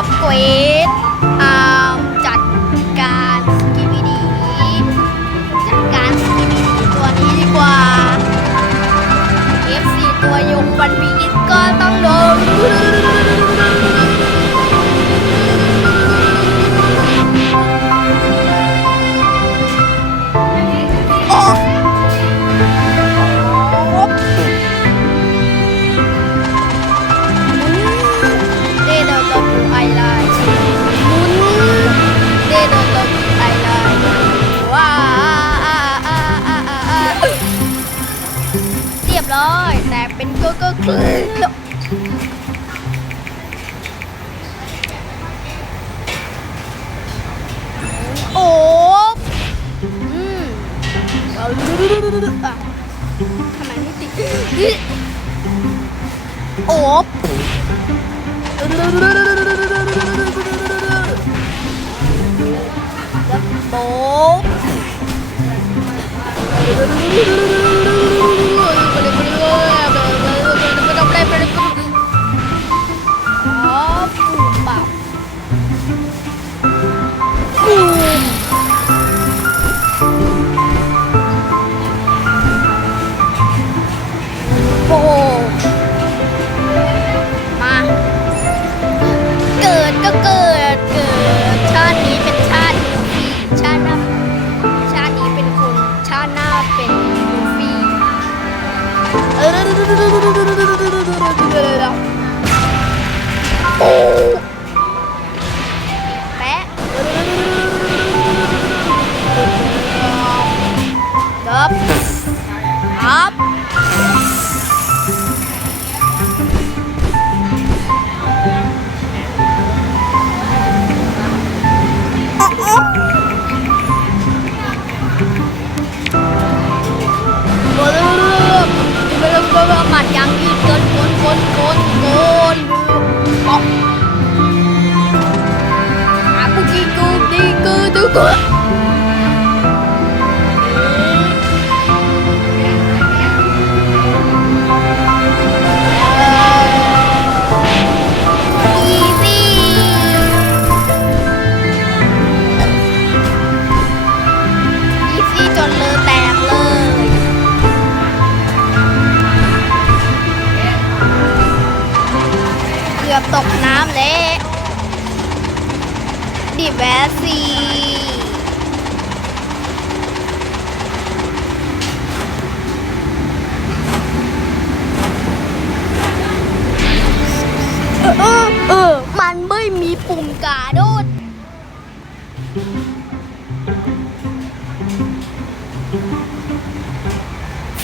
อัปเกร โอ้อืมเอาอะทำไมไม่ติดโอบแล้วโป๊บอ๋ แปะดับอัพ อีซี่จนเลอแตกเลย เกือบตกน้ำเละ ดิแวสซีเออเออเออ มันไม่มีปุ่มกาโดด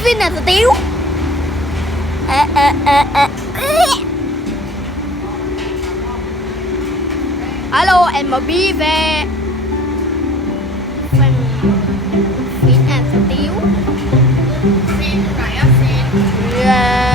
ฟินแอนสติลเอะเอะเอะเอะเอ๊ and Bobby were from Finn and Steel. Finn, right? Finn. Yeah.